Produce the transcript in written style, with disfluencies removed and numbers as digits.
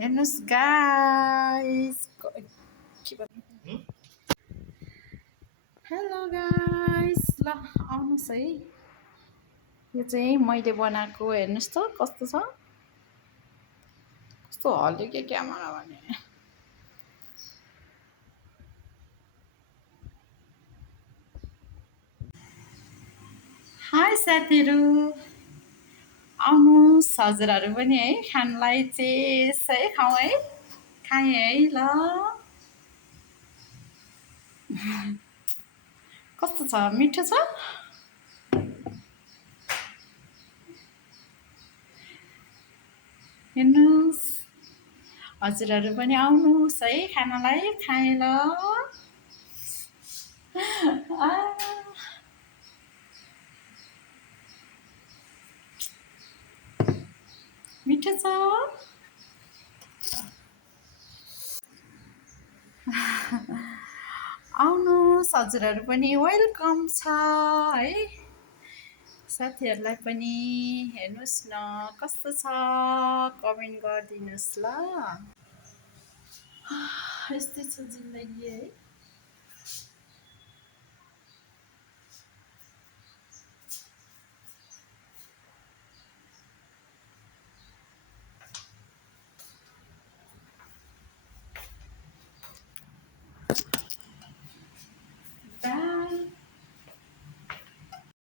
हेर्नुहोस् गाइस के भन्नु हेलो गाइस ल आउनुहोस् है यो चाहिँ मैले बनाएको हेर्नुहोस् त कस्तो छ कस्तो हल्यो के क्यामेरा भने हाई साथीहरू आउनुहोस् हजुरहरू पनि है खानलाई चेस है खाउँ है खाएँ है ल कस्तो छ मिठो छ हेर्नुहोस् हजुरहरू पनि आउनुहोस् है खानालाई खाएँ ल मिठो छ आउनुहोस् हजुरहरू पनि वेलकम छ है साथीहरूलाई पनि हेर्नुहोस् न कस्तो छ कमेन्ट गरिदिनुहोस् ल यस्तै छ जिन्दगी है